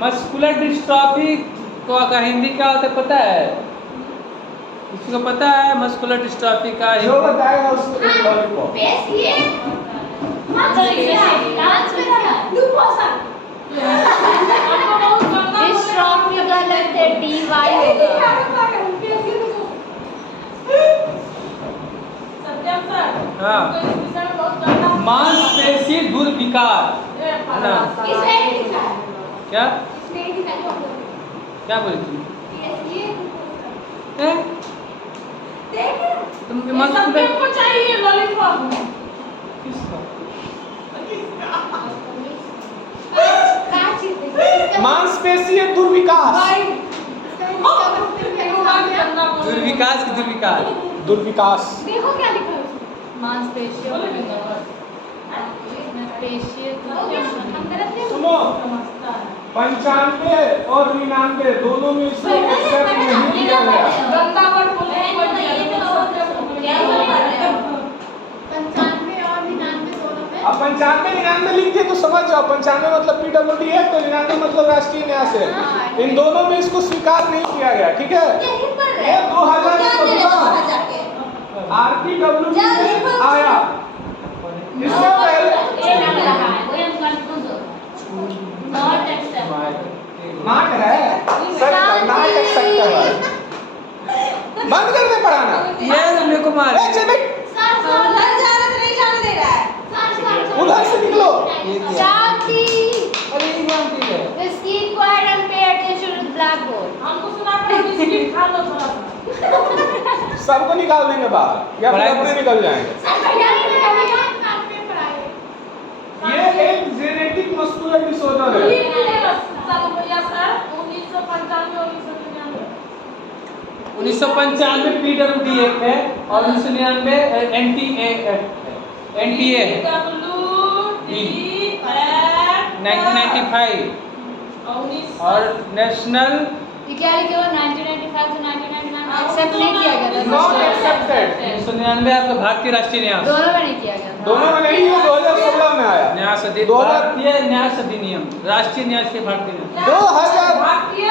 Muscular dystrophy का हिंदी क्या होता है पता है? किसी को पता है मस्कुलर डिस्ट्रॉफी का? जो बताएगा उसको एक लॉलीपॉप। डिस्ट्रॉफी का लगता है डीवाई होगा। हाँ, मांसपेशी दुर्विकार है ना? क्या क्या बोली तुम? तुम मस्कुलर चाहिए लॉलीपॉप किसका? मांसपेशीय दुर्विकास। दुर्विकास की दुर्विकार। दुर्विकास। देखो क्या लिखा है मांसपेशियों सुनो, 95 और 99 दोनों में इसको एक्सेप्ट नहीं किया गया। गंदा वर्ड बोले अब 95 99 लिख दिए तो समझ जाओ, 95 मतलब PWD है तो 99 मतलब राष्ट्रीय न्यास है। इन दोनों में इसको स्वीकार नहीं किया गया, ठीक है? ये 2016 RPWD में आया। इससे पहले नाट है, नाट एक्सेप्टेबल। बंद कर दे पढ़ाना। ये मेरे को मार। चल बेट, उधर से निकलो। शांति। अरे ये जानती है। Just keep quiet and pay attention to the blackboard. हमको सुना पड़ा बिस्किट खा लो थोड़ा सा। सबको निकाल देंगे बाहर या फिर अपने निकल जाएंगे। ये एक जेनेटिक मस्कुलर डिसऑर्डर है। 1995 PWD एक्ट है और 1999 NTA है। 1995 और नेशनल ये क्या लिखा हुआ 1995 से 1999 एक्सेप्ट नहीं किया गया था। Not accepted. 1999 आपका भारतीय राष्ट्रीय न्यास। दोनों में नहीं किया गया था। दोनों में नहीं, ये 2016 में आया। न्यास भारतीय न्यास अधिनियम, राष्ट्रीय न्यास के भारतीय न्यास। 2000 भारतीय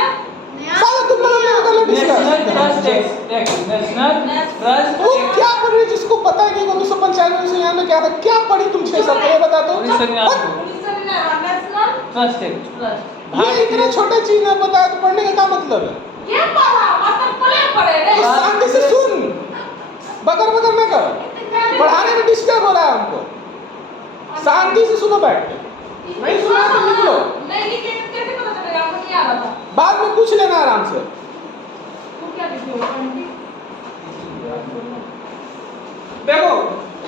साला तुम लोग ने कर लिया national discuss. Trust act, national trust वो क्या पढ़ रही है जिसको पता है कि 1995 से यहाँ में क्या था? क्या पढ़ी तुम 6 साल पहले बता दो। 1999 नेशनल ट्रस्ट एक्ट। ये इतने छोटे चीज ना पता है तो पढ़ने का क्या मतलब है? ये पढ़ा मतलब पढ़े पढ़े रे। तो शांति से सुन, बकर बकर न कर। पढ़ाने में डिस्टर्ब हो रहा है हमको। शांति से सुनो बैठ के। नहीं सुना तो निकलो। नहीं लिखे तो कैसे पता चलेगा? आपको नहीं आ रहा था। बाद में पूछ लेना आराम से। तू क्या लिखे हो? देखो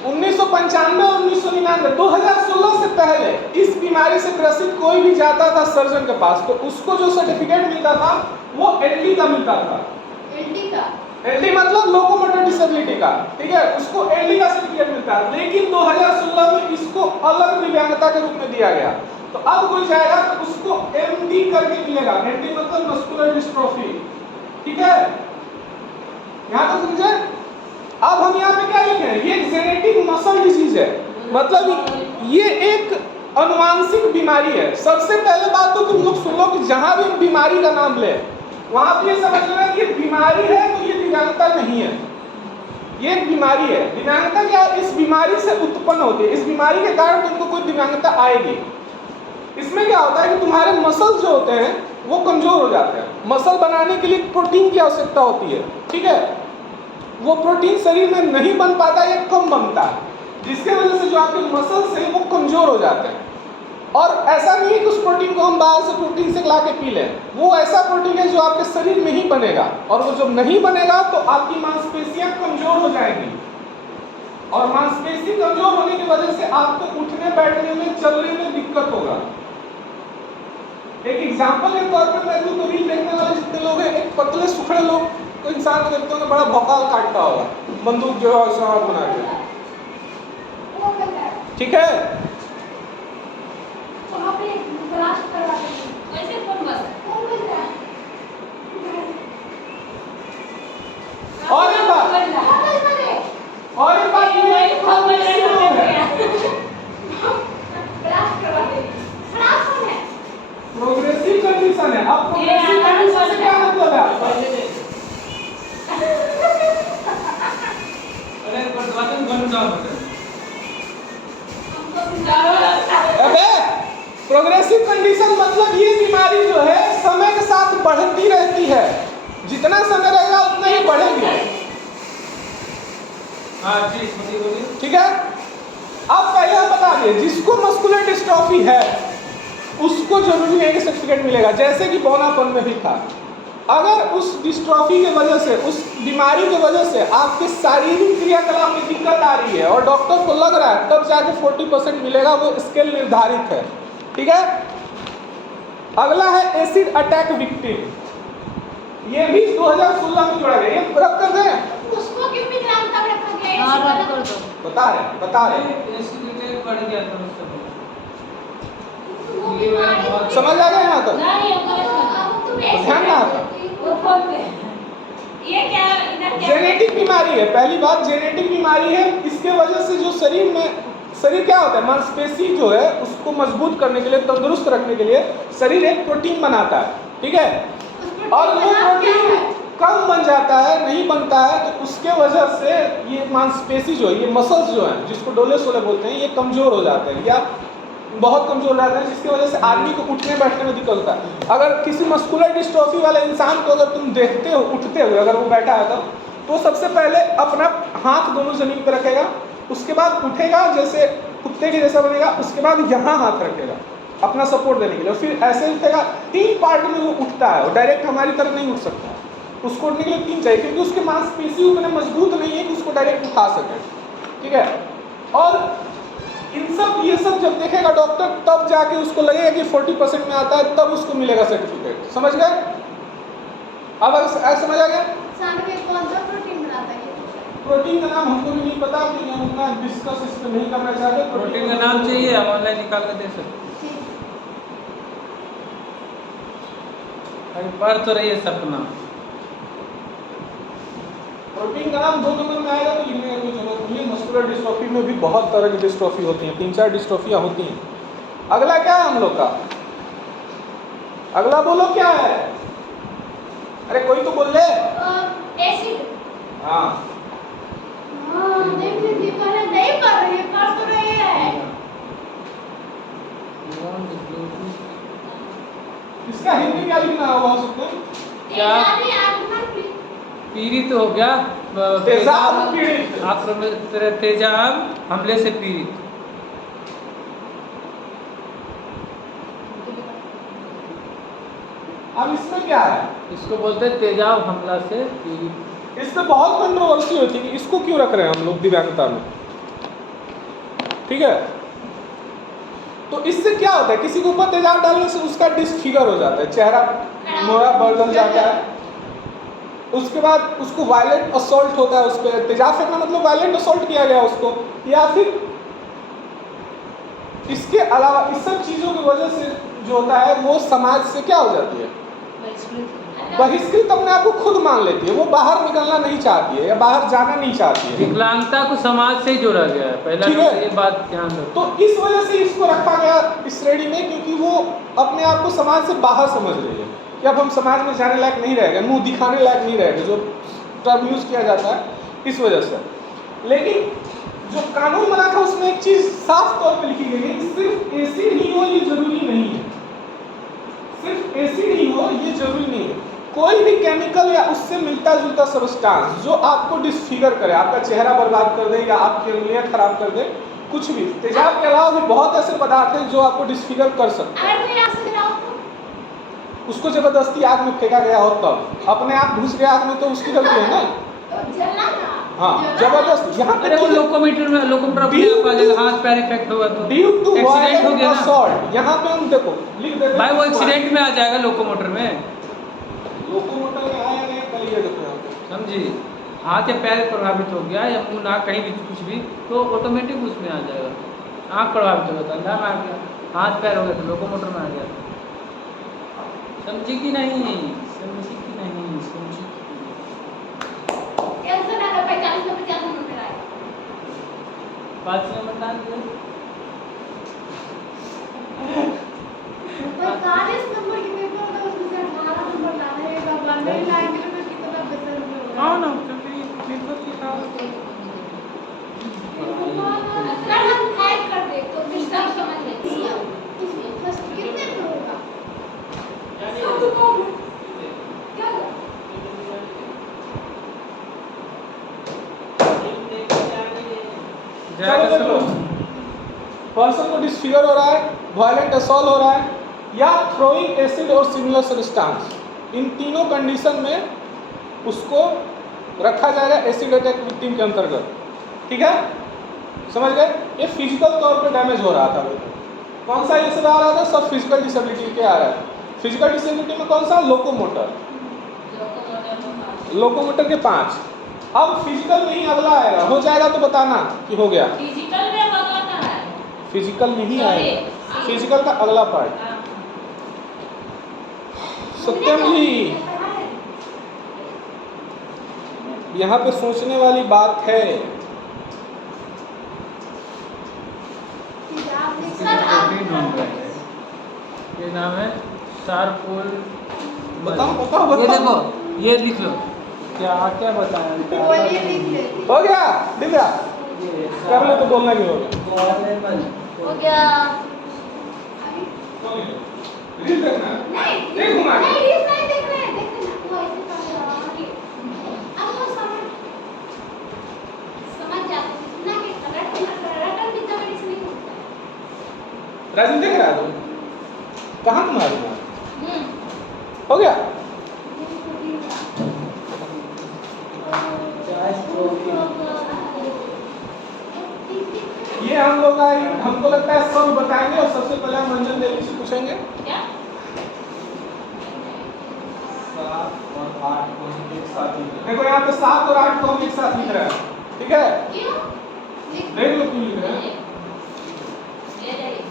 1995 और 1999 2016 से पहले इस बीमारी से ग्रसित कोई भी जाता था सर्जन के पास तो उसको जो सर्टिफिकेट मिलता था वो LD का मिलता था। LD मतलब लोकोमोटर डिसेबिलिटी का, ठीक है? उसको LD का सर्टिफिकेट मिलता है। लेकिन 2016 में इसको अलग दिव्यांगता के रूप में दिया गया। तो अब कोई जाएगा तो उसको MD करके मिलेगा। MD मतलब मस्कुलर डिस्ट्रोफी, ठीक है? यहाँ तो समझे? अब हम यहाँ पे क्या लिखे हैं? ये जेनेटिक मसल डिजीज है, मतलब ये एक अनुवांशिक बीमारी है। सबसे पहले बात तो तुम लोग सुन लो कि जहां भी बीमारी का नाम ले वहां पे ये समझ लेना कि बीमारी है तो ये दिव्यांगता नहीं है। ये एक बीमारी है। दिव्यांगता क्या इस बीमारी से उत्पन्न होती है। इस बीमारी के कारण तुमको कोई दिव्यांगता आएगी। इसमें क्या होता है कि तुम्हारे मसल जो होते हैं वो कमजोर हो जाते हैं। मसल बनाने के लिए प्रोटीन की आवश्यकता होती है, ठीक है? वो प्रोटीन शरीर में नहीं बन पाता या कम बनता है, जिसके वजह से जो आपके मसल्स हैं वो कमजोर हो जाते हैं। और ऐसा नहीं है कि उस प्रोटीन को हम बाहर से प्रोटीन से ला के पी लें। वो ऐसा प्रोटीन है जो आपके शरीर में ही बनेगा और वो जब नहीं बनेगा तो आपकी मांसपेशियां कमजोर हो जाएंगी और मांसपेशी कमजोर होने की वजह से आपको उठने बैठने में चलने में दिक्कत होगा। एक एग्जाम्पल के तौर पर मैं तो रील देखने वाले जितने लोग हैं, एक पतले सुखड़े लोग तो इंसान को देखते होंगे बड़ा भौकाल काटता होगा, बंदूक जो है ऐसा बना के, ठीक है? और एक बात ये है कि प्रोग्रेसिव कंडीशन है। अब प्रोग्रेसिव कंडीशन से क्या मतलब है आपका? अरे बर्तमान बन जाओ अबे प्रोग्रेसिव कंडीशन मतलब ये बीमारी जो है समय के साथ बढ़ती रहती है, जितना समय रहेगा उतना ही बढ़ेगी। हाँ जी बोलिए। ठीक है, अब पहले बता दिए जिसको मस्कुलर डिस्ट्रॉफी है उसको जरूरी है कि सर्टिफिकेट मिलेगा, जैसे कि बौनापन में भी था। अगर उस डिस्ट्रॉफी के वजह से, उस बीमारी की वजह से आपके शारीरिक क्रियाकलाप में दिक्कत आ रही है और डॉक्टर को लग रहा है, तब जाके 40% मिलेगा, वो स्केल निर्धारित है। ठीक है, अगला है एसिड अटैक विक्टिम। ये भी 2016 में जोड़ा गया। ये रख कर दें, उसको किस विकलांग तक रखा गया है? हाँ, रख कर दो। बता रहे एसिडिटी बढ़ गया था उस समय। वो बीमारी थोड़ी- समझ आ गया यहाँ तक? नहीं हमको नहीं अब समझ। तुम ध्यान ना आता। वो फोन पे ये क्या इधर क्या जेनेटिक बीमारी है। पहली बात जेनेटिक बीमारी है, इसके वजह से जो शरीर क्या होता है, मांसपेशी जो है उसको मजबूत करने के लिए, तंदुरुस्त रखने के लिए शरीर एक प्रोटीन बनाता है। ठीक है, और वो प्रोटीन कम बन जाता है, नहीं बनता है, तो उसके वजह से ये मांसपेशी जो है, ये मसल्स जो हैं, जिसको डोले सोले बोलते हैं, ये कमजोर हो जाते हैं या बहुत कमजोर हो जाते हैं, जिसकी वजह से आदमी को उठने बैठने में दिक्कत होता है। अगर किसी मस्कुलर डिस्ट्रॉफी वाले इंसान को अगर तुम देखते हो उठते हुए, अगर वो बैठा है तो सबसे पहले अपना हाथ दोनों जमीन पर रखेगा, उसके बाद उठेगा, जैसे कुत्ते के जैसा बनेगा, उसके बाद यहाँ हाथ रखेगा अपना सपोर्ट देने के लिए, फिर ऐसे उठेगा। 3 पार्ट में वो उठता है और डायरेक्ट हमारी तरह नहीं उठ सकता है। उसको उठने के लिए 3 चाहिए, क्योंकि उसके मांसपेशी उतने मजबूत नहीं है कि उसको डायरेक्ट उठा सके। ठीक है, और ये सब जब देखेगा डॉक्टर, तब जाके उसको लगेगा कि 40% में आता है, तब उसको मिलेगा सर्टिफिकेट। समझ गए? अब समझ आ गया? इंसान में कौन सा प्रोटीन बनाता है? प्रोटीन का नाम हमको भी नहीं पता, क्योंकि हम उतना डिस्कस इस पे नहीं करना चाहते। प्रोटीन का नाम चाहिए, हम ऑनलाइन निकाल कर दे सकते ठीक। हैं। पढ़ तो रही है सपना। प्रोटीन का नाम 2 नंबर में आएगा तो लिखने की कोई जरूरत नहीं है। मस्कुलर डिस्ट्रॉफी में भी बहुत तरह की डिस्ट्रॉफी होती हैं, 3-4 डिस्ट्रॉफियाँ होती हैं। अगला क्या है हम लोग का? अगला बोलो क्या है? अरे कोई तो बोल ले। एसिड। हाँ, देख लीजिए, पहले नहीं पढ़ रहे, पढ़ तो रहे हैं। इसका हिंदी क्या लिखना होगा सकते हैं? क्या? तेजाबी आगमन पीड़ित हो गया, तेजाब पीड़ित। आक्रमण, तेजाब हमले से पीड़ित। अब इसमें क्या है? इसको बोलते हैं तेजाब हमला से पीड़ित। इस पे बहुत कंट्रोवर्सी होती है कि इसको क्यों रख रहे हैं हम लोग दिव्यांगता में। ठीक है, तो इससे क्या होता है, किसी के ऊपर तेजाब डालने से उसका डिसफिगर हो जाता है, चेहरा मोड़ा बदल जाता है। उसके बाद उसको वायलेंट असॉल्ट होता है, उस पर तेजाब फेंकना मतलब वायलेंट असॉल्ट किया गया उसको, या फिर इसके अलावा इस सब चीज़ों की वजह से जो होता है वो समाज से क्या हो जाती है, बहिष्कृत अपने आप को खुद मान लेती है, वो बाहर निकलना नहीं चाहती है या बाहर जाना नहीं चाहती है। विकलांगता को समाज से ही जोड़ा गया है, पहला ठीक है। ये बात ध्यान रखो। तो इस वजह से इसको रखा गया इस श्रेणी में, क्योंकि वो अपने आप को समाज से बाहर समझ रही है कि अब हम समाज में जाने लायक नहीं रहेगा, मुंह दिखाने लायक नहीं रहेगा, जो टर्म यूज किया जाता है इस वजह से। लेकिन जो कानून बना था उसमें एक चीज साफ तौर पे लिखी गई है, सिर्फ एसिड ही हो ये जरूरी नहीं है, सिर्फ एसिड ही हो ये जरूरी नहीं है, कोई भी केमिकल या उससे मिलता जुलता सब्सटेंस जो आपको डिसफिगर करे, आपका चेहरा बर्बाद कर दे या आपकी उंगलियां खराब कर दे, कुछ भी। तेजाब के अलावा भी बहुत ऐसे पदार्थ हैं जो आपको डिसफिगर कर सकते हैं। अगर कोई आग से गिरा हो तो उसको जबरदस्ती आग में फेंका गया हो तब, अपने आप घुस गया आग में तो उसकी गलती है ना। जलना ना। हाँ, जबरदस्त। यहाँ अरे वो लोकोमीटर में लोकोमीटर अपने आप आ जाएगा, हाथ पैर इफेक्ट होगा तो ड्यू टू एक्सीडेंट हो गया ना असॉल्ट, यहाँ पे हम देखो लिख देते हैं भाई, वो एक्सीडेंट में आ जाएगा लोकोमोटर में, लोकोमोटर में आया नहीं, कल ये देखो यहाँ पे समझी। हाथ या पैर प्रभावित हो गया या मुंह नाक कहीं भी कुछ भी, तो ऑटोमेटिक उसमें आ जाएगा। आँख प्रभावित होगा तो अंधा में आ गया, हाथ पैर हो गया तो लोकोमोटर में आ गया। समझी कि नहीं? समझी कि नहीं? समझी। 145 में 50 नंबर आए। 5 नंबर डाल दिया। 45 डिसफिगर हो रहा है, वायलेंट असॉल्ट हो रहा है, या थ्रोइंग एसिड और सिमिलर सब्सटेंस, इन तीनों कंडीशन में उसको रखा जाएगा एसिड अटैक विक्टिम के अंतर्गत। ठीक है, समझ गए? ये फिजिकल तौर पे डैमेज हो रहा था। कौन सा ये सब आ रहा था? सब फिजिकल डिसेबिलिटी के आ रहा है। फिजिकल डिसेबिलिटी में कौन सा? लोकोमोटर, लोकोमोटर के 5। अब फिजिकल में ही अगला आएगा, हो जाएगा तो बताना कि हो गया। फिजिकल में बताता है, फिजिकल में ही आएगा, फिजिकल का अगला पार्ट। सत्यम जी, यहाँ पे सोचने वाली बात है। ये नाम है चारकोल। बताओ बताओ ये बताओ। देखो, ये लिख लो। क्या क्या बताया? हो गया दिव्या, कर लो तो बोलना नहीं होगा। हो गया। रील देखना है? नहीं नहीं घुमा के। नहीं रील्स नहीं देख रहे हैं, देखते ना वो ऐसे कर रहा है। अब वो समझ जाते हैं ना कि रटन भी तो मेडिसिन नहीं होता है। राजन देख रहा है तुम? कहाँ तुम्हारा दिमाग? हो गया? ये हम लोग हमको लगता है सब बताएंगे, और सबसे पहले हम रंजन देवी से पूछेंगे। क्या? 7 और 8 को एक साथ लिख रहे हैं। देखो यहाँ पे 7 और 8 को हम एक साथ लिख रहे हैं, ठीक है? क्यों? देख लो क्यों लिख रहे हैं। ले जाइए।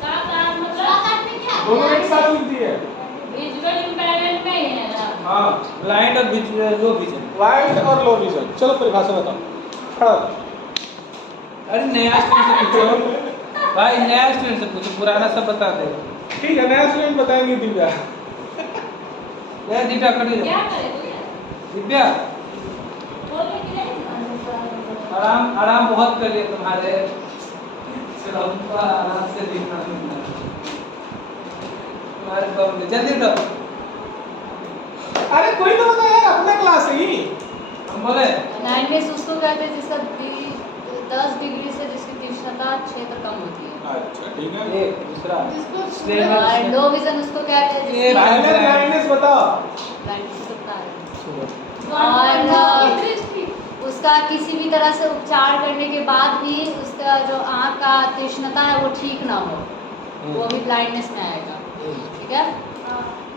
7 8 मतलब 7 8 में क्या? दोनों एक साथ लिख दिए। विजुअल इम्पेयरमेंट में ही है ना। हाँ, ब्लाइंड और लो विजन। वाइड और लो विजन। चलो परिभाषा बताओ, खड़ा हो। अरे नया स्टूडेंट से पूछो भाई, नया स्टूडेंट से पूछो, पुराना सब बता देगा। ठीक है, नया स्टूडेंट बताएंगे दिव्या। यार दिव्या खड़ी क्या रहो। करे तू? दिव्या बोलने की नहीं। आराम आराम बहुत कर लिए तुम्हारे। चलो थोड़ा आराम से देखना तुम्हारे कम जल्दी उठो। अरे कोई तो बता यार, अपना क्लास है ही। हम बोले ब्लाइंडनेस उसको कहते हैं जिसका 10 डिग्री से जिसकी तीक्ष्णता क्षेत्र कम होती है। अच्छा ठीक है। एक दूसरा और लो विजन उसको कहते हैं ये जिसकी ब्लाइंडनेस बताओ। ब्लाइंडनेस होता है। और उसका किसी भी तरह से उपचार करने के बाद भी उसका जो आँख का तीक्ष्णता है वो ठीक ना हो, वो भी ब्लाइंडनेस में आएगा। ठीक है,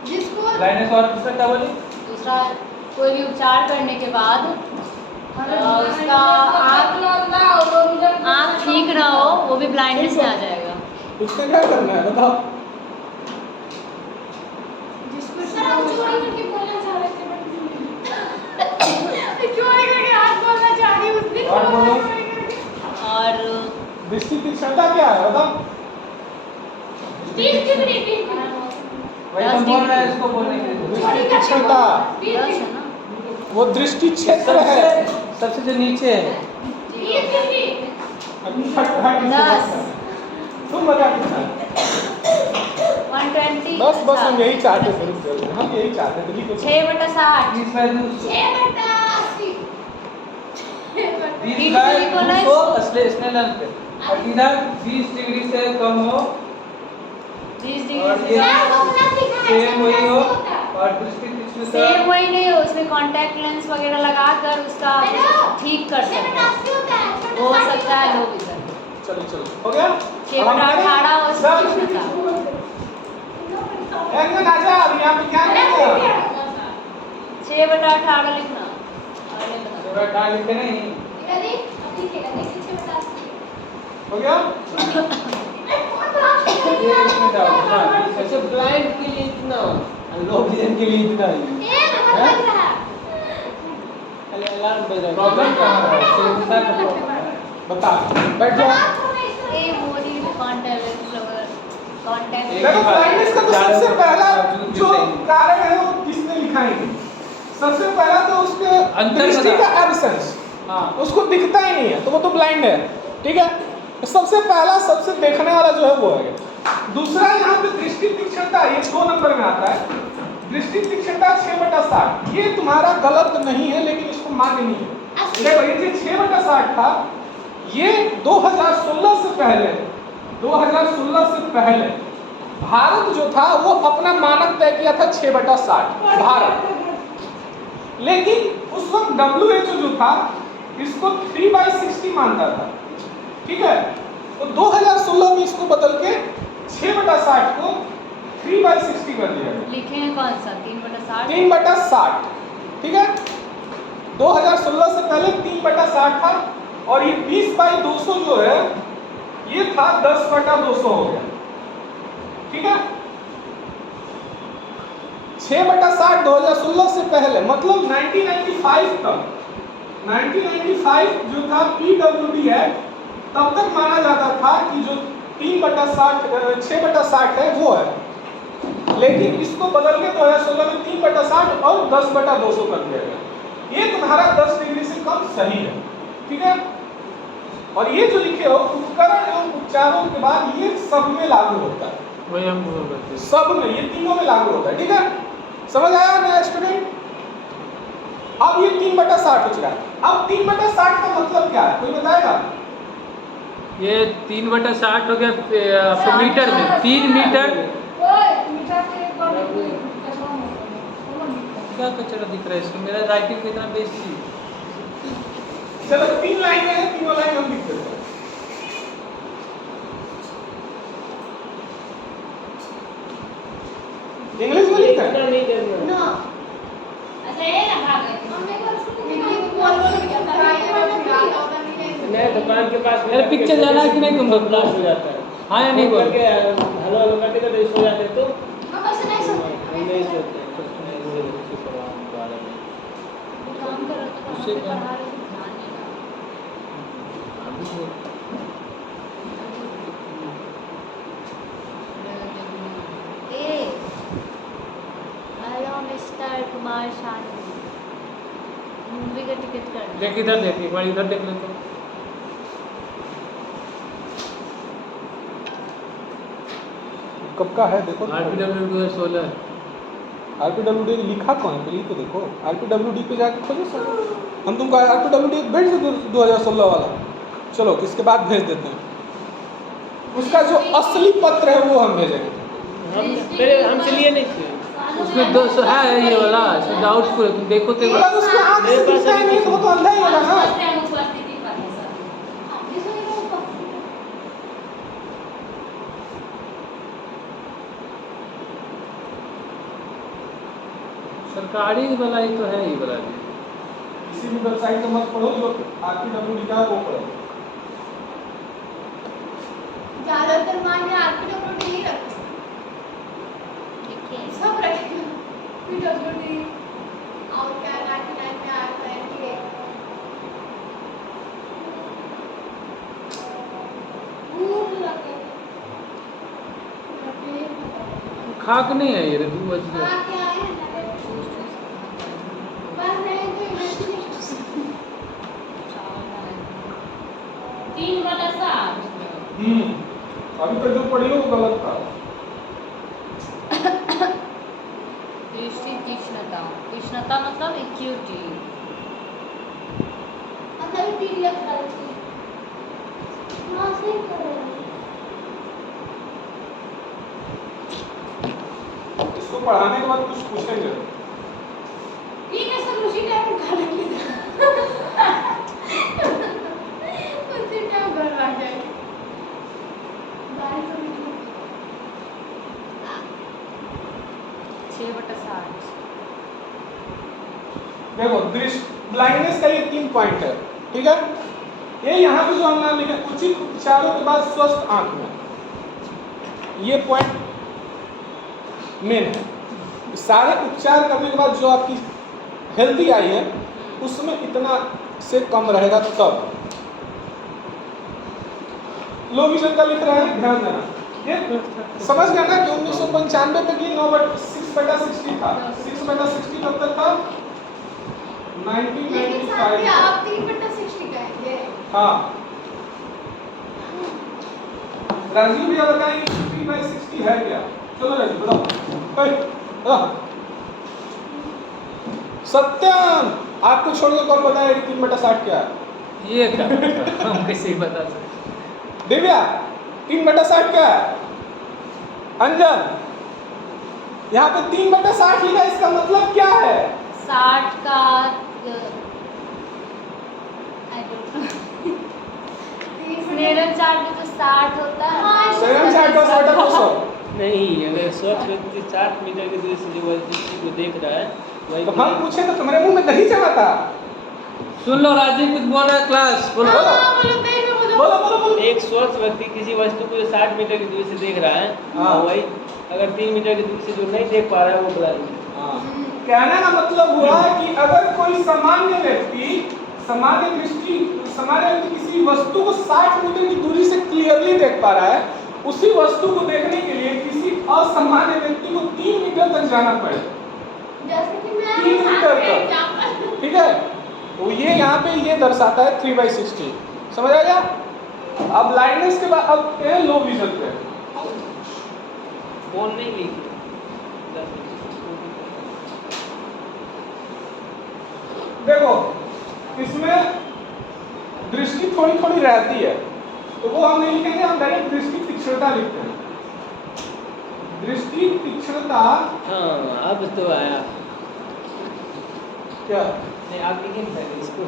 जिसको ब्लाइंडनेस और दूसरा क्या बोली? दूसरा कोई भी उपचार करने के बाद उसका आँख ठीक ना हो, वो भी ब्लाइंडनेस में आ जाएगा। उसका क्या करना है बताओ। सर आप चोरी करके बोलना चाह रहे थे बट चोरी करके आज बोलना चाह रही उस दिन और बोलो। और दृष्टि तीक्ष्णता क्या है बताओ। 20 डिग्री वही तुम बोल रहे हैं, इसको बोलने के लिए। दृष्टि तीक्ष्णता 20 10 है ना। वो दृष्टि क्षेत्र है। सबसे जो नीचे है 20 डिग्री तुम बता कितना? 120। बस हम यही चाहते थे, हम यही चाहते थे। लिखो 6/60। 30 बाय 200 6 बटा 80 20 बाय 200 असले स्नेलर पे, और इधर 20 डिग्री से कम हो 20 और डिग्री ये यार वो अपना दिखा है सेम वही हो, होता है। और दृष्टि तीक्ष्णता सेम वही नहीं हो, उसमें कांटेक्ट लेंस वगैरह लगाकर उसका ठीक कर 6 सकते बटा हैं। 80 होता है। हो सकता है लो विजन। चलो चलो हो गया। 6/18 और तीक्ष्णता। एंगल आजा, अब यहाँ पे क्या लिखा? 6/18 लिखना। अरे बता। थोड़ा डाल लिखते नहीं। हो गया। ये इसमें डालो ना। अच्छा ब्लाइंड के लिए इतना और लो विजन के लिए इतना ही। अरे अलार्म बज रहा है। प्रॉब्लम कहाँ है? सेंसर का प्रॉब्लम है। बता, बैठ जाओ। ए मोरी कांटेक्ट लेंस लगा कांटेक्ट देखो ब्लाइंडनेस का तो सबसे पहला जो कारण है वो किसने लिखा है? सबसे पहला तो उसके अंतर दृष्टि बता। का एब्सेंस, हाँ उसको दिखता ही नहीं है तो वो तो ब्लाइंड है। ठीक है, तो सबसे पहला सबसे देखने वाला जो है वो है। दूसरा यहाँ पे दृष्टि तीक्ष्णता, ये 2 नंबर में आता है। दृष्टि तीक्ष्णता 6/60, ये तुम्हारा गलत नहीं है लेकिन इसको मान्य नहीं है। देखो ये जो 6/60 था, ये 2016 से पहले भारत जो था वो अपना मानक तय किया था 6/60 भारत, लेकिन उस वक्त WHO जो था इसको 3/60 मानता था, ठीक है। तो 2016 में इसको बदल के 6/60 को 3/60 कर दिया गया। लिखे हैं कौन सा 3/60? 3/60, ठीक है। 2016 से पहले 3/60 था और ये 20/200 जो है ये था 10/200 हो गया, ठीक है। 6/60 2016 से पहले मतलब 1995 तक, 1995 जो था PWD एक्ट, तब तक माना जाता था कि जो 6/60 है वो है, लेकिन इसको बदल के 2016 में 3/60 और 10/200 कर दिया गया। ये तुम्हारा 10 डिग्री से कम सही है, ठीक है। और ये जो लिखे हो उपकरण एवं उपचारों के बाद ये सब में लागू होता है, वही हम बोल रहे थे। सब में, ये तीनों में लागू होता है, ठीक है। समझ आया नया स्टूडेंट? अब ये 3/60 हो चुका है। अब 3/60 का मतलब क्या है, कोई बताएगा? ये 3/60 हो गया आपको मीटर में, 3 मीटर। क्या कचरा दिख रहा है इसमें, मेरा राइटिंग कितना बेसी। चलो 3 लाइन है, तीनों लाइन हम लिख देते हैं। इंग्लिश में लिखते हैं। नहीं करना। नो अच्छा ये ना भाग गए हमने को मैं दुकान के पास अरे पिक्चर जाना है कि नहीं तुम लोग? ब्लास्ट हो जाता है। हाँ या नहीं बोल? करके हेलो हेलो करके तो सो जाते तो हम ऐसे नहीं हम सोते नहीं सोते। काम करो तो उससे क्या? पढ़ा रहे थे, ध्यान नहीं लगा। ए hello mister Kumar Sanu, movie का टिकट करना। देख इधर देख, एक बार इधर देख ले तो। कब का है देखो। RPW 2016। RPWD लिखा कौन है, तो देखो RPWD पे जाके खोजो सर। हम तुमको RPWD भेज दे 2016 वाला। चलो किसके बाद भेज देते हैं, उसका जो असली पत्र है वो हम भेजेंगे। हम पहले हमसे लिए नहीं थे। उसमें 200 है ये वाला, इसमें डाउटफुल है, तुम देखो तो एक बार। मतलब उसके आंख से दिखता ही नहीं तो वो तो अंधा ही होगा ना। उपस्थिति पर है सर जिसमें ये उपस्थिति सरकारी वाला ही तो है, ये वाला भी। किसी भी वेबसाइट का मत पढ़ो, जो RPWD का है वो पढ़ो। ज्यादातर मान्य RPWD ही रखते हैं, देखिए सब रखते हैं PWD और क्या 99 में आता है कि भूख लगे खाक नहीं है ये रे, 2 बज गए। हाँ क्या है ना बस नहीं तो इमेजिनेशन 3/60 अभी तक जो पढ़ी हो वो गलत था। दृष्टि तीक्ष्णता, तीक्ष्णता मतलब एक्यूटी। अंदर PDF डालती हाँ सही कर रहे हैं। इसको पढ़ाने के बाद कुछ पूछेंगे। ठीक है सर उसी टाइम खा लेंगे उसी टाइम घर आ जाएंगे बारिश हो रही 6/60। देखो ब्लाइंडनेस का ये 3 पॉइंट है, ठीक है। ये यहाँ पे जो हमने लिखा उचित उपचारों के बाद स्वस्थ आंख में, ये पॉइंट मेन है। सारे उपचार करने के बाद जो आपकी हेल्दी आई है उसमें इतना से कम रहेगा तब। लो विजन का लिख रहे हैं, ध्यान देना। ये समझ गया ना कि 1995 तक ये 6/60 था। 6/60 कब तक था? लेकिन साथ 1995 में आप 3/60 कहेंगे हाँ। राजीव भैया बताएंगे 3/60 है क्या? चलो राजीव बताओ। सत्यम आपको छोड़ के कौन बताएगा कि 3/60 क्या है? ये क्या हम कैसे बता सकते। दिव्या 3/60 क्या है? अंजन यहाँ पे 3/60 लिखा है, इसका मतलब क्या है? 60 का I don't know. स्नेरल चार्ट में तो 60 होता है। हाँ, स्वयं 60/200। नहीं, अगर स्वच्छ व्यक्ति 60 मीटर की दूरी से जो दृष्टि को देख रहा है वही तो हम पूछे तो तुम्हारे मुंह में दही जमा था। सुन लो, राजीव कुछ बोल रहा है, क्लास बोलो। हाँ, बोलो, तेज में बोलो। बोलो बोलो बोलो। एक स्वच्छ व्यक्ति किसी वस्तु को जो 60 मीटर की दूरी से देख रहा है हाँ। वही अगर 3 मीटर की दूरी से जो नहीं देख पा रहा है वो ब्लाइंड है। कहने का मतलब हुआ कि अगर कोई सामान्य व्यक्ति किसी वस्तु को 60 मीटर की दूरी से क्लियरली देख पा रहा है, उसी वस्तु को देखने के लिए किसी असामान्य व्यक्ति को 3 मीटर तक जाना पड़ेगा। जैसे कि मैं 3 मीटर तक, एग्जांपल ठीक है। तो ये यहाँ पे ये दर्शाता है 3/60। समझ आ गया? अब ब्लाइंडनेस के बाद अब ये लो विजन पे। फोन नहीं ली देखो इसमें दृष्टि थोड़ी थोड़ी रहती है, तो वो हम नहीं लिखेंगे, हम डायरेक्ट दृष्टि तीक्ष्णता लिखते हैं। दृष्टि तीक्ष्णता हाँ अब तो आया। क्या? नहीं आप लिखेंगे पहले इसको,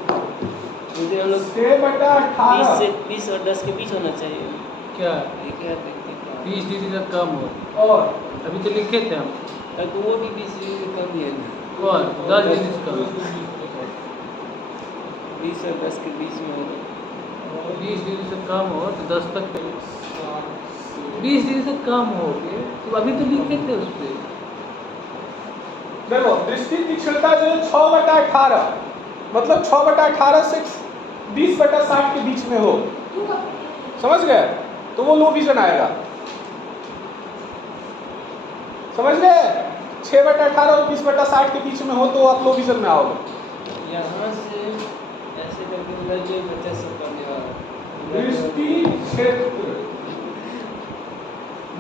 मुझे हम लोग 6/18 20 से 20 और 10 के बीच होना चाहिए। क्या ये क्या देखते हैं 20 डिग्री तक कम हो? और अभी तो लिखे थे हम। तो वो भी 20 डिग्री से कम ही है। कौन 10 डिग्री से कम? 20 और 10 के बीच में होगा। 20 डिग्री से कम हो तो 10 तक 20 डिग्री से कम हो गए तो अभी तो लिखे थे उस पर। देखो दृष्टि तीक्ष्णता जो है 6/18, मतलब 6/18 से 20/60 के बीच में हो, समझ गए? तो वो लो विजन आएगा। समझ गए? 6/18 और 20/60 के बीच में हो तो आप लो विजन में आओगे। यहाँ से ऐसे करके मतलब जो बच्चा सब करने वाला दृष्टि क्षेत्र,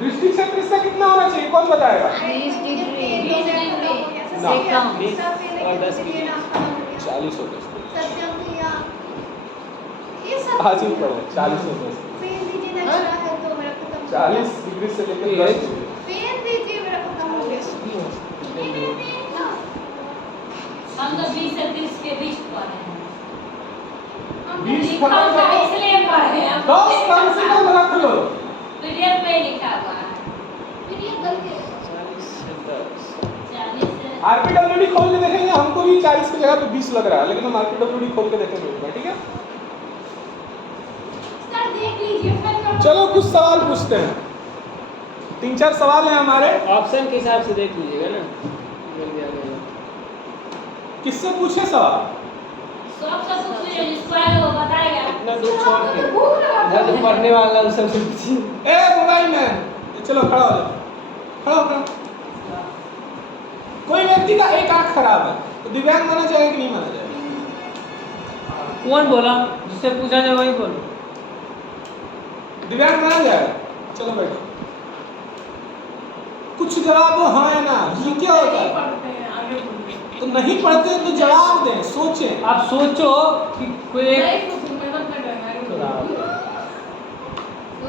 दृष्टि क्षेत्र इसका कितना होना चाहिए, कौन बताएगा? 20 डिग्री ना। से कम। 20 और 10 के बीच। 40 हो गए। सत्यम या ये सब आज ही पढ़ो 40 हो गए। पेन दीजिए ना, एक्स्ट्रा है तो मेरा खत्म। 40 डिग्री से लेकर 10 डिग्री। पेन दीजिए, मेरा खत्म हो गया। हम तो 20 से 30 के बीच पढ़े हैं। 20 लिखा खत्म हुआ करो, इसलिए पढ़े हैं। 10 कम से कम रख लो। पीडीएफ पे लिखा हुआ है। फिर ये गलती है। 40 से 10 40 से आरपीडब्ल्यूडी खोल के देखेंगे, हमको भी 40 की जगह पे 20 लग रहा है, लेकिन हम आरपीडब्ल्यूडी खोल के देखेंगे, ठीक है? सर देख लीजिए फिर कर। चलो कुछ सवाल पूछते हैं। 3-4 सवाल हैं हमारे। ऑप्शन के हिसाब से देख लीजिएगा ना, जल्दी आ जाएगा। किससे पूछे सवाल? सब कुछ जिसको आएगा वो बताएगा। इतना दूर छोड़ के तो भूख लगा था। इधर जो पढ़ने वाला उन सब पूछिए। ए मोबाइल मैन, चलो खड़ा हो जाओ, खड़ा हो। कोई व्यक्ति का एक आंख खराब है तो दिव्यांग माना जाएगा कि नहीं माना जाएगा? कौन बोला? जिससे पूछा जाए वही बोलो। दिव्यांग माना जाएगा? चलो बैठो, कुछ जवाब दो हाँ या ना। ये क्या होता है? तो नहीं पढ़ते तो जवाब दें, सोचें। आप सोचो कि कोई एक तो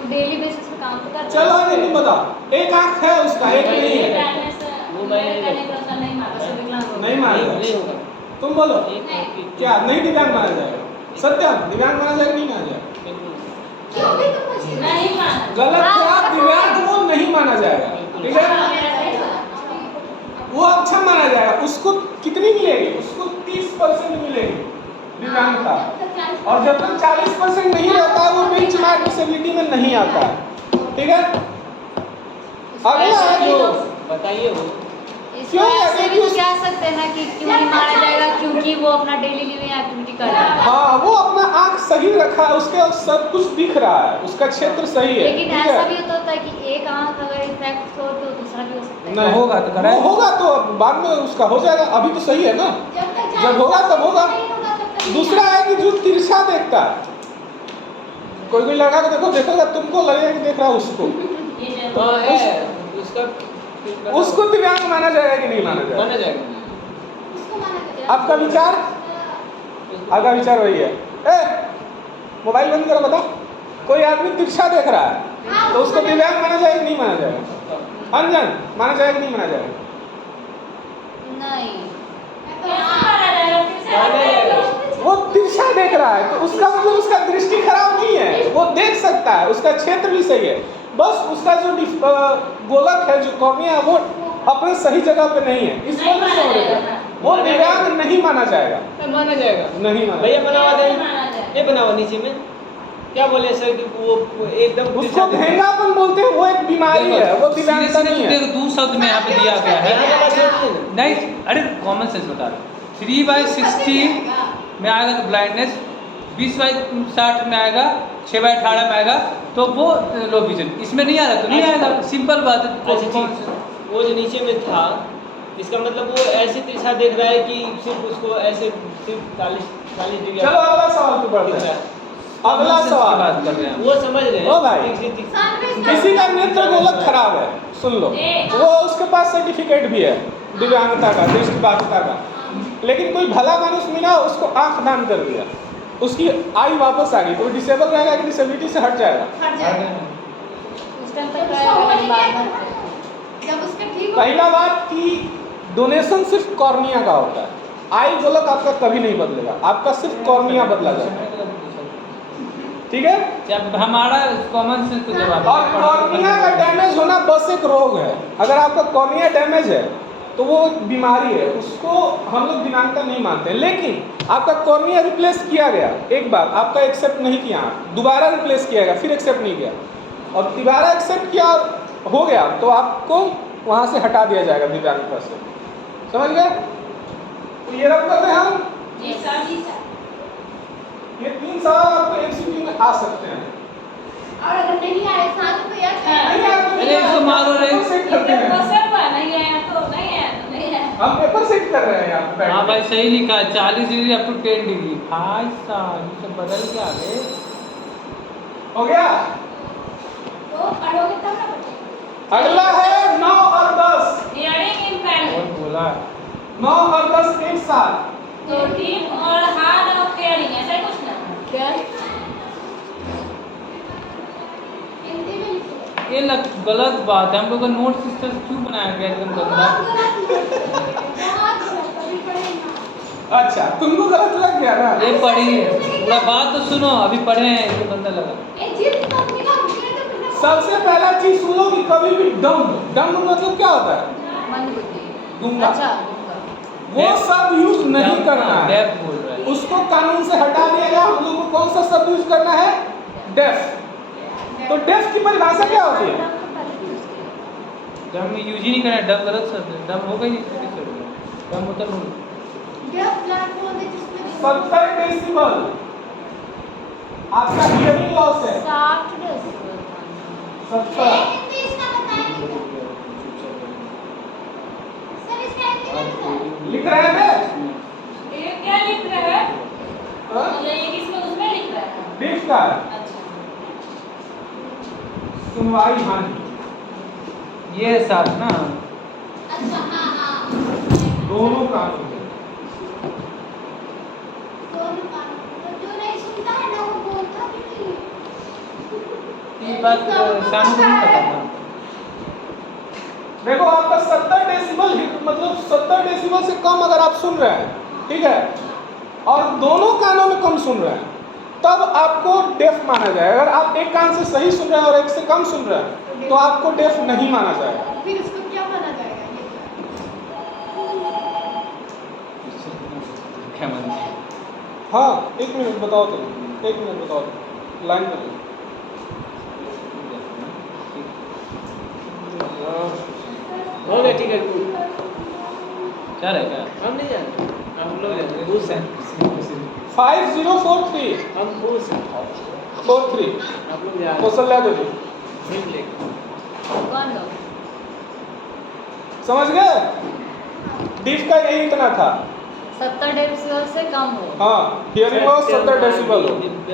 डेली बेसिस पे काम तो करता चलो आगे तुम बताओ। एक आंख है उसका, एक नहीं है, नहीं माना नहीं जाएगा। होगा। तुम बोलो एक क्या नहीं दिव्यांग माना जाएगा? सत्यम दिव्यांग माना जाएगा नहीं माना जाएगा? क्यों भी तुम पूछिए। नहीं माना। गलत है, आप दिव्यांग को नहीं माना जाएगा, ठीक है? वो अच्छा माना जाएगा। उसको कितनी मिलेगी? उसको 30% मिलेगी दिव्यांगता, और जब तक 40% नहीं रहता है वो बेंचमार्क डिसेबिलिटी में नहीं आता है, ठीक है? अगला है जो बताइए वो इसको ऐसे भी तो कह सकते हैं ना कि क्यों नहीं माना जाएगा, क्योंकि वो अपना डेली लिविंग एक्टिविटी कर रहा है। हाँ, वो अपना आंख सही रखा है, उसके सब कुछ दिख रहा है, उसका क्षेत्र सही है, लेकिन ठीक ऐसा है? भी होता है कि एक आंख अगर इफेक्ट हो तो दूसरा भी हो सकता है। नहीं होगा तो कराएं। वो होगा तो बाद में उसका हो जाएगा, अभी तो सही है ना। जब होगा तब होगा। दूसरा है कि जो तिरछा देखता है, कोई कोई लड़का को देखो, देखोगा तुमको लगेगा कि देख रहा है उसको, ये हाँ है उसका उसको दिव्यांग माना जाएगा कि नहीं माना जाएगा? माना जाएगा। उसको माना जाएगा। आपका विचार? आपका विचार वही है। ए मोबाइल बंद करो, बताओ। कोई आदमी तिरछा देख रहा है तो उसको दिव्यांग माना जाएगा नहीं माना जाएगा? अनजान माना जाएगा नहीं माना जाएगा? नहीं, वो तिरछा देख रहा है तो उसका मतलब उसका दृष्टि खराब नहीं है, वो देख सकता है, उसका क्षेत्र भी सही है, बस उसका जो गोलक है, जो कॉर्निया है, वो अपने सही जगह पे नहीं है, इस वजह से हो रहा है। वो दिव्यांग नहीं माना जाएगा, माना जाएगा। नहीं माना भैया जाएगा। बनावा दे, नहीं माना जाएगा। ये बनावा नीचे में क्या बोले सर कि वो एकदम उसको धेंगापन बोलते हैं, वो एक बीमारी है, वो दिव्यांगता नहीं है। देखो 2 शब्द में यहाँ पे दिया गया है। नहीं, अरे कॉमन सेंस बता रहा हूँ। 3/16 में आएगा तो ब्लाइंडनेस, 20/60 में आएगा, 6/18 में आएगा तो वो लो विजन। इसमें नहीं आ रहा तो नहीं आएगा, सिंपल बात है। वो जो नीचे में था, इसका मतलब वो ऐसे तिरछा देख रहा है कि सिर्फ उसको ऐसे सिर्फ 40 डिग्री। चलो अगला सवाल पे बढ़ते हैं। अगला सवाल बात कर रहे हैं वो समझ रहे हैं। ओ भाई, किसी का नेत्र गोलक खराब है, सुन लो, वो उसके पास सर्टिफिकेट भी है दिव्यांगता का, दृष्टिबाधिता का, लेकिन कोई भला मानुस मिला, उसको आंख दान कर दिया, उसकी आई वापस आ गई, तो डिसेबल रहेगा कि डिसेबिलिटी से हट जाएगा? उस टाइम तक रहेगा, जब उसका ठीक हो पहला बात कि डोनेशन सिर्फ कॉर्निया का होता है, आई गोलक आपका कभी नहीं बदलेगा, आपका सिर्फ कॉर्निया बदला जाएगा, ठीक है? जब हमारा कॉमन सेंस तो जवाब और कॉर्निया का डैमेज होना बस एक रोग है। अगर आपका कॉर्निया डैमेज है तो वो एक बीमारी है, उसको हम लोग दिव्यांगता नहीं मानते। लेकिन आपका कॉर्निया रिप्लेस किया गया एक बार, आपका एक्सेप्ट नहीं किया, दोबारा रिप्लेस किया गया, फिर एक्सेप्ट नहीं किया, और दोबारा एक्सेप्ट किया हो गया तो आपको वहाँ से हटा दिया जाएगा दिव्यांगता से। समझ गए? तो ये रब करते हैं हम। जी सर। ये 3 सवाल आपको एमसीक्यू में आ सकते हैं। और अगर नहीं आए साथ तो यार नहीं आए तो अरे इसको मारो रे। पेपर सेट करते हैं। नहीं आया तो नहीं आया तो नहीं आया। हम पेपर सेट कर रहे हैं यहाँ पे। हाँ भाई सही लिखा है, 40 डिग्री अप टू 10 डिग्री। भाई साहब ये सब बदल के आ गए। हो गया? तो पढ़ोगे तब ना बचेगा। अगला है 9 और 10। हियरिंग इम्पेयरमेंट, और बोला 9 और 10 एक साथ। तो डीप और हार्ड ऑफ हियरिंग, ऐसा कुछ ना क्या? हिंदी में लिखो। ये गलत बात है, हम लोग का नोट सिस्टम क्यों बनाया गया एकदम गंदा? बहुत गलत, कभी पढ़ेगा। अच्छा, तुमको गलत लग गया ना? ये पढ़ी है, पूरा बात तो सुनो, अभी पढ़े हैं इसको गंदा लगा। ए जिद मत मिला, मुझे तो पढ़ना। सबसे पहला चीज सुन लो कि कभी भी डम्ब मतलब क्या होता है? मंदबुद्धि। गूंगा। अच्छा, गूंगा। वो सब यूज नहीं करना है, डेफ बोल रहा है। उसको कानून से हटा दिया गया। हम लोग को कौन सा शब्द यूज करना है? डेफ। तो डेफ की परिभाषा क्या होती है? डम यूज ही नहीं करना, डम गलत शब्द है, डम होगा ही नहीं किसी शब्द में। डम होता नहीं। डेफ ब्लैक बोल दे जिसमें 70 डेसिबल आपका हियरिंग लॉस है। 60 डेसिबल। 70। हिंदी इसका बताएंगे। सर इसका हिंदी में बताएं। लिख रहे हैं? ये क्या लिख रहा है? हाँ? मतलब ये किसमें उसमें लिख रहा है? डेफ का अच्छा। सुनवाई हानि, ये साथ ना अच्छा हाँ हाँ। दोनों कानून। दोनों कानून। तो जो नहीं सुनता है ना वो बोलता भी नहीं है। ये बात शाम को नहीं पता था। देखो आपका 70 डेसिबल मतलब 70 डेसिबल से कम अगर आप सुन रहे हैं, ठीक है, और दोनों कानों में कम सुन रहे हैं, तब आपको डेफ माना जाएगा। अगर आप एक कान से सही सुन रहे हैं और एक से कम सुन रहे हैं तो आपको डेफ नहीं माना जाएगा। फिर इसको क्या माना जाएगा ये? क्या मालूम? हाँ, 1 मिनट बताओ तो, 1 मिनट बताओ तो, लाइन पर। हो गया, ठीक है। क्या रहेगा? हम नहीं जानते, हम लोग जानते हैं, खुश हैं। 5043 हम खुश हैं। 43 आप लोग जानते कौशल्या देवी, हैं। कौन लोग? समझ गए? डिफ का यही इतना था। 70 डेसिबल से कम हो। हाँ, हियरिंग लॉस 70 डेसिबल हो। मतलब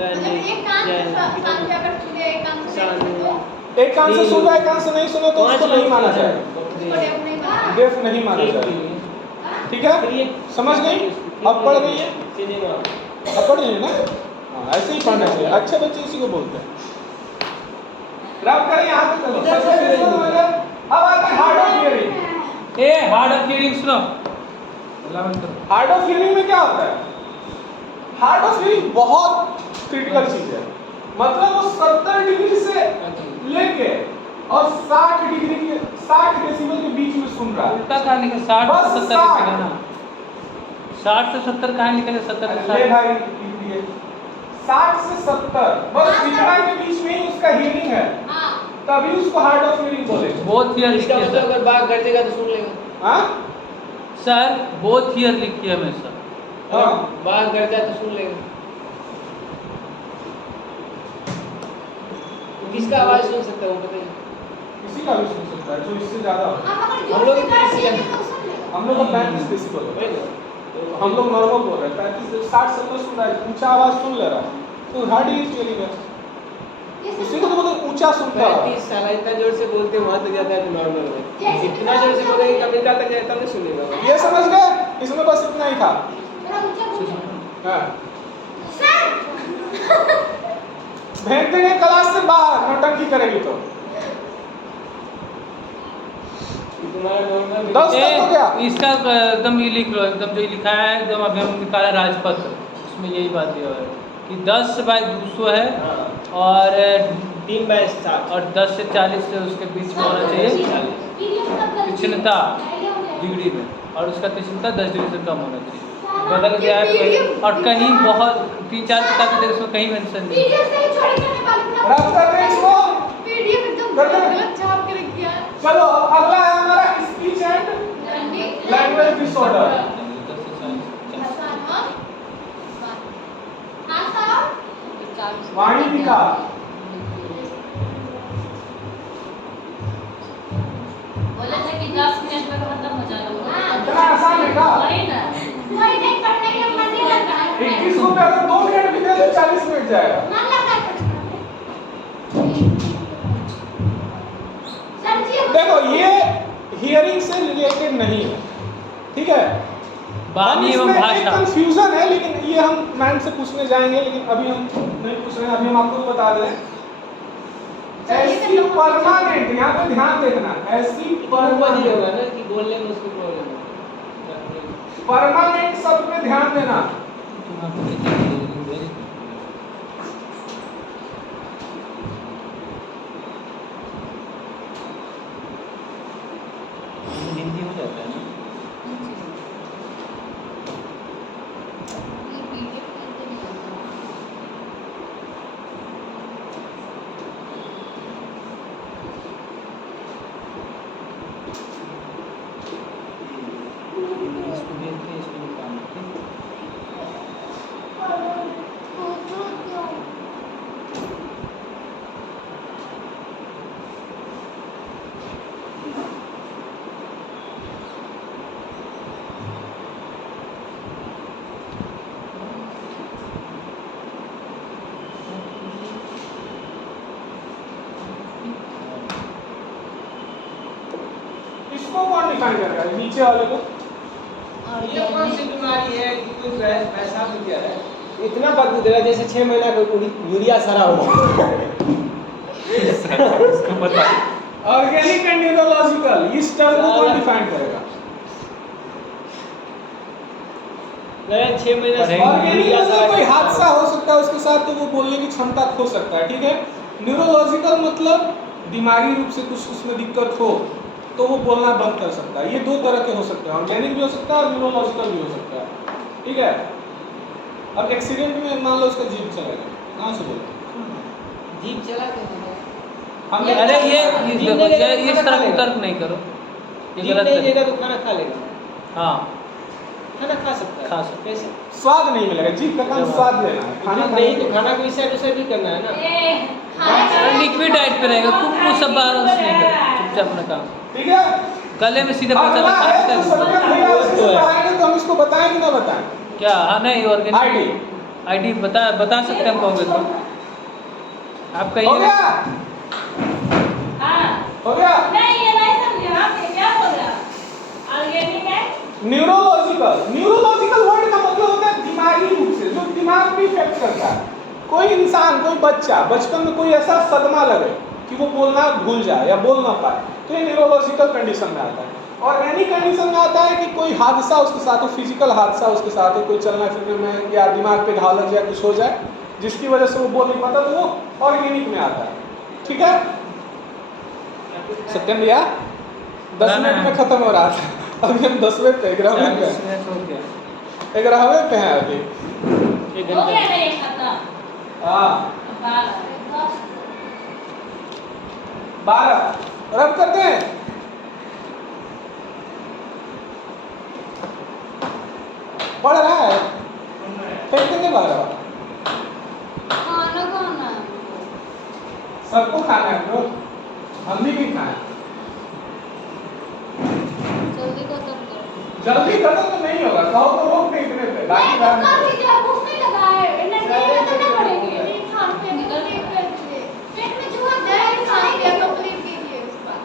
एक कान से शांत अगर सुने, एक कान से नहीं सुने तो एक कान से सुन रहा है, एक कान से नहीं सुने तो उसको नहीं माना जाएगा, उसको डेफ नहीं माना। डेफ नहीं माना जाएगा। ठीक है, समझ गई? अब पढ़ गई है? सिनेमा अब पढ़ रही है ना? हाँ। ऐसे ही पढ़ना चाहिए, अच्छे बच्चे उसी को बोलते हैं। रब करें यहाँ पे करो। अब आते हैं hard of hearing. A hard of hearing सुनो, हार्ड ऑफ हियरिंग में क्या होता है? हार्ड ऑफ हियरिंग बहुत क्रिटिकल चीज है। मतलब वो 70 डिग्री से लेके और 60 डिग्री के 60 डेसिबल के बीच में सुन रहा है। उल्टा कहाँ लिखा? 60 बस से 70 लिखा ना, 60 से 70 कहाँ लिखा है? 70 से ले 60 भाई लिख दिए 60 से 70 बस इतना के बीच में ही उसका हियरिंग है, हाँ तभी उसको हार्ड ऑफ हियरिंग बोलेंगे। बोथ हियर इसका लिखिए मतलब सर। अगर बात कर देगा तो सुन लेगा। हाँ सर बोथ हियर लिखिए हमेशा। हाँ बात कर जाए तो सुन लेगा। किसका आवाज सुन सकता है वो बताइए। किसी का भी सुन सकता है जो इससे ज्यादा हो। हम अगर हम जोर लोग से इतने गाड़ी से चलाएंगे तो सुन लेगा। हम लोग का 35 डेसिबल है, वही ना? तो हम लोग नॉर्मल बोल रहे हैं, 35 से 60-70 सुन रहा है, ऊंचा आवाज सुन ले रहा है तो हार्ड हियरिंग है। उसी को तो मतलब ऊंचा सुनता है। 35 साल इतना जोर से बोलते वहां तक जाता है तो नॉर्मल है। इतना जोर से बोलेंगे कि अमेरिका तक जाए तब नहीं सुनेगा। ये समझ गए? इसमें बस इतना ही था। थोड़ा ऊंचा बोलिए। हाँ सर भेज देंगे क्लास से बाहर नौटंकी करेगी तो। तुम्हारा नॉर्मल 10 तक हो गया। इसका एकदम ये लिख लो, एकदम जो लिखा है एकदम अभी हम निकाला राजपत्र, उसमें यही बात दिया है कि 10/200 है और 3/7 और 10 से 40 से उसके बीच में होना चाहिए तीक्ष्णता डिग्री में, और उसका तीक्ष्णता 10 डिग्री से कम होना चाहिए। बदल गया है कहीं, और कहीं बहुत 3-4 किताब के उसमें कहीं मेंशन नहीं है। पीडीएफ से ही चोरी करने वाले थे। रब कर रहे हैं इसको। पीडीएफ एकदम कर दो। गलत छाप के रख दिया है। चलो अब अगला है हमारा स्पीच एंड लैंग्वेज डिसऑर्डर। वाणी विकार। बोले थे कि 10 मिनट में खत्म हो जाएगा। इतना आसान है क्या? वही ना। वही नहीं पढ़ने के लिए मन नहीं लगता है। 21 को पे अगर 2 मिनट भी दे तो 40 मिनट जाएगा। मन लगता है पढ़ने में। सर जी अब देखो ये हियरिंग से रिलेटेड नहीं है, ठीक है? वाणी एवं इसमें एक भाषा। कंफ्यूजन है, लेकिन ये हम मैम से पूछने जाएंगे, लेकिन अभी हम नहीं पूछ रहे हैं, अभी हम आपको बता दें। ऐसी परमानेंट, यहाँ पे ध्यान देखना, ऐसी ऊपर ही परमानेंट होगा ना कि बोलने में उसको प्रॉब्लम है। परमानेंट सब पे ध्यान देना। हिंदी हो जाता है ना। ये पीडीएफ करके निकालना। इसको भेज के इसको निकालना, ठीक? इसको कौन डिफाइन कर रहा है? नीचे वाले को। और ये कौन सी बीमारी है कि कुछ पैसा भी क्या है? इतना बदबू दे रहा है जैसे 6 महीना का यूरिया सरा हुआ। इसको पता है। ऑर्गेनिक एंड न्यूरोलॉजिकल, इस टर्म को कौन डिफाइन करेगा? लगा 6 महीना से ऑर्गेनिक यूरिया मतलब सरा कोई के- हादसा हो सकता है उसके साथ, तो वो बोलने की क्षमता खो सकता है, ठीक है? न्यूरोलॉजिकल मतलब दिमागी रूप से कुछ उसमें दिक्कत हो तो वो बोलना बंद कर सकता है। ये 2 तरह के हो सकते हैं, ऑर्गेनिक भी हो सकता है और न्यूरोलॉजिकल भी हो सकता है, ठीक है? अब एक्सीडेंट में मान लो उसका जीभ चला गया, कहाँ से बोले? जीभ चला के बोला। हम ये- अरे ये जीभ नहीं लेगा तो इस खाना तरह खा लेगा। तर्क नहीं करो, ये जीभ गलत नहीं है। लेगा तो खाना खा लेगा। हाँ खाना खा सकता है। खा सकता कैसे? स्वाद नहीं मिलेगा, जीभ का काम स्वाद लेना है, खाना जीभ नहीं तो खाना को इसे दूसरे भी करना है ना। लिक्विड डाइट पे रहेगा, कुछ सब बाहर उस नहीं करो, चुपचाप अपना काम ठीक है? गले में सीधे पहुंचा अगला है तो सकता सत्यम भैया उससे पढ़ाएंगे तो हम इसको बताएं कि ना बताएं? क्या? हाँ नहीं ऑर्गेनिक आईडी आईडी बता सकते हैं हम, कहोगे तो आप हो कहिए। गया? हाँ। हो गया? नहीं ये नहीं समझे आप ये क्या बोल रहा? ऑर्गेनिक है? न्यूरोलॉजिकल, न्यूरोलॉजिकल वर्ड का मतलब होता है दिमागी रूप से, जो दिमाग पे इफेक्ट करता है। इंसान, कोई बच्चा बचपन में कोई ऐसा सदमा लगे कि वो बोलना भूल जाए या बोल ना पाए, तो ये न्यूरोलॉजिकल कंडीशन में आता है। और एनी कंडीशन में आता है कि कोई हादसा उसके साथ हो, फिजिकल हादसा उसके साथ हो, कोई चलना फिरने में या दिमाग पे घाव लग जाए, कुछ हो जाए जिसकी वजह से वो बोल नहीं पाता, तो वो ऑर्गेनिक में आता है। ठीक है सत्यम भैया, 10 मिनट में खत्म हो रहा था, अभी हम 10वें पे 11वें पे 11वें पे हैं अभी। हो गया ना ये खत्म। हाँ 12 रब करते हैं। पढ़ रहा है फेंक देंगे 12। खाना खाना है। सबको खाना है ब्रो, हम भी खाएं। जल्दी खत्म करो। जल्दी खत्म तो नहीं होगा, कहो तो रोक नहीं इतने पे, बाकी बात कर नहीं। दीजिए, भूख नहीं लगा है, एनर्जी में तो नहीं पड़ेगी। नहीं खाते हैं, निकल पेट में चूहा दे, खाने के कंप्लीट कीजिए उसका।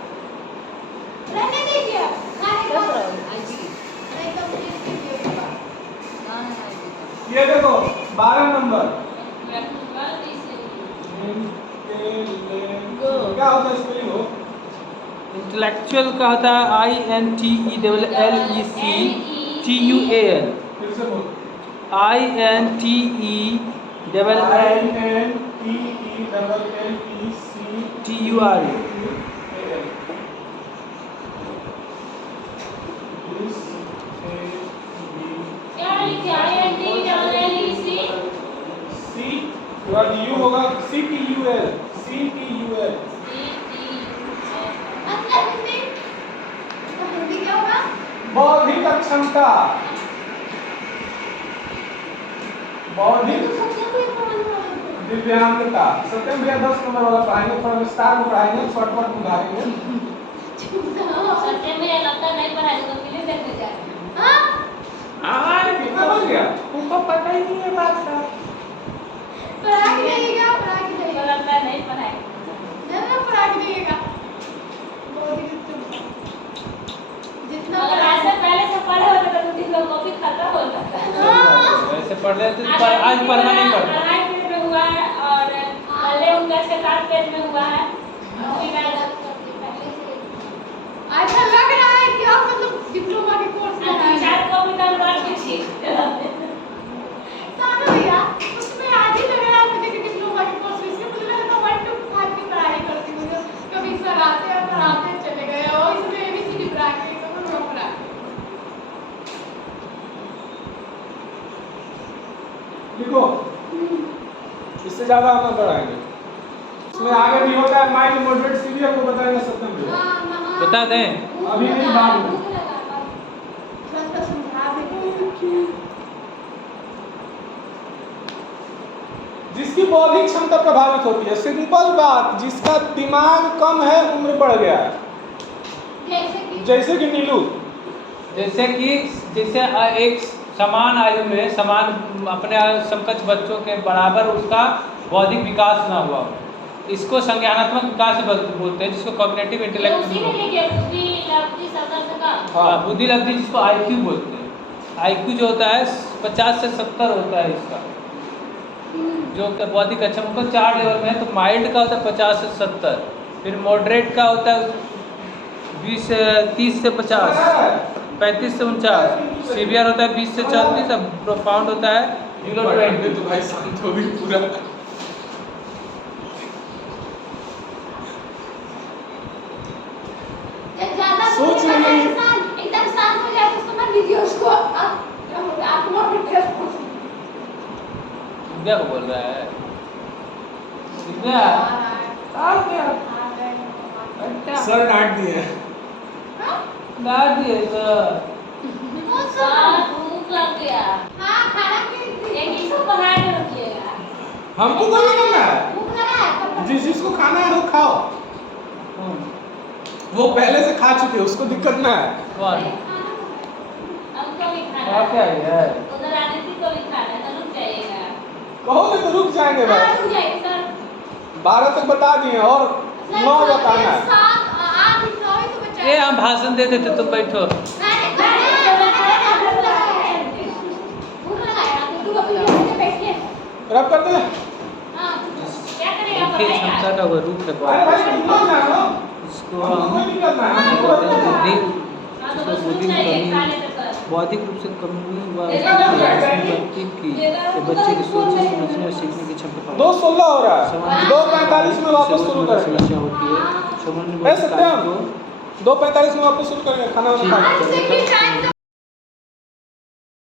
रहने दीजिए, खाने का नहीं कंप्लीट कीजिए उसका। ये देखो 12 नंबर क्या होता है स्पेलिंग हो? इंटेलेक्चुअल का होता है INTELLECTUAL, फिर से बोल। INTELLECTURE। क्या लिखे INTELLEC? सी और यू होगा CTUL। मतलब हिंदी, तो हिंदी क्या होगा? बौद्धिक क्षमता, बौद्धिक दिव्यांगता। सत्यम भैया 10 नंबर वाला पढ़ाएंगे, थोड़ा विस्तार में पढ़ाएंगे, शॉर्टकट में उठाएंगे। सत्य में लगता नहीं पढ़ाई तो फिल्म देखने जाए। हाँ कितना बन गया? उनको पता ही नहीं है बात का। पढ़ा के जाइएगा, पढ़ा के तो जाइएगा, लगता है नहीं पढ़ाई। जरूर पढ़ा के जाइएगा। बहुत ही जितना अगर पढ़ा ऐसे पहले से पढ़े होते तो 2-3 लोग कॉपी खत्म हो जाता। वैसे पढ़ रहे थे तो आज पढ़ना नहीं पड़ता। 2.5 पेज में हुआ है और पहले उनका 6-7 पेज में हुआ है। अभी मैं ऐसा लग रहा है कि आप मतलब डिप्लोमा के कोर्स कर रहे हैं। 4 कॉपी डाउनलोड कीजिए। सामने भैया उसमें आज ही लग रहा है मुझे कि डिप्लोमा के कोर्स में, इसमें मुझे लगा था 1 to 5 की पढ़ाई करती हूँ, कभी सर आते हैं पढ़ाते चले गए और इसमें ABCD पढ़ा के कभी रोक रहा है। लिखो, इससे ज्यादा हम पढ़ाएंगे। इसमें आगे भी होता है माइल्ड मॉडरेट सीवियर को बताएंगे सत्यम भैया। बता दें अभी नहीं, बाद में। थोड़ा समझा देंगे। जिसकी बौद्धिक क्षमता प्रभावित होती है, सिंपल बात, जिसका दिमाग कम है, उम्र बढ़ गया है। जैसे कि नीलू, जैसे एक समान आयु में समान अपने समकक्ष बच्चों के बराबर उसका बौद्धिक विकास ना हुआ, इसको संज्ञानात्मक विकास बोलते हैं, जिसको कॉग्निटिव इंटेलेक्ट उसी ने लिखे बुद्धि लब्धि शब्द का। हाँ। बुद्धि लब्धि, जिसको IQ बोलते हैं। IQ जो होता है 50 से 70 होता है इसका, जो बौद्धिक अच्छा उनको 4 लेवल में है। तो माइल्ड का होता है 50 से 70, फिर मॉडरेट का होता है 30 से 50, 35 से 49, सीवियर होता है 20 से 34, अब प्रोफाउंड होता है 0-20। तो भाई शांत हो गई पूरा। जब ज्यादा सोच रही है। एकदम शांत हो जाए तो समझ लीजिए उसको आत्मा में टेस्ट। क्या बोल रहा है सर डांट दिए। डाल दिए सर। भूख लग गया। हाँ खाना पीना एक इसको पढ़ाई में रखिएगा। हमको तो नहीं करना है, भूख लगा है जिस जिसको खाना है वो खाओ। वो पहले से खा चुके, उसको दिक्कत ना है। कौन हमको भी खाना क्या क्या है? उधर आदित्य को भी खाना है, तो रुक जाइएगा। कहोगे तो रुक जाएंगे भाई। रुक जाइए सर। 12 तक बता दिए और 9 बताना है। 7 8 9 तो बचा ये हम भाषण दे देते, तुम बैठो। भूख लगा है तो तू अभी बैठिए। रब करते हैं। हाँ, क्या करेगा मुख्य पढ़ाई क्षमता का वह रूप है अरे भाई तुम लोग जानो इसको हमको हम कोई नहीं करना है हमको कहते हैं करना है। बुद्धि हाँ, तो जिसमें बस बुद्धि रुक में जाइए, कमी, खा लेते पर। बौद्धिक रूप से कमी व देखा व्यक्ति की या बच्चे की सोचने समझने और सीखने की क्षमता 2:16 हो रहा है सामान्य 2:45 में वापस शुरू करेंगे समस्या होती है सामान्य ए बौद्धिक कार्य सत्यम को 2:45 में वापस शुरू करेंगे खाना वाना खा के। आज से भी टाइम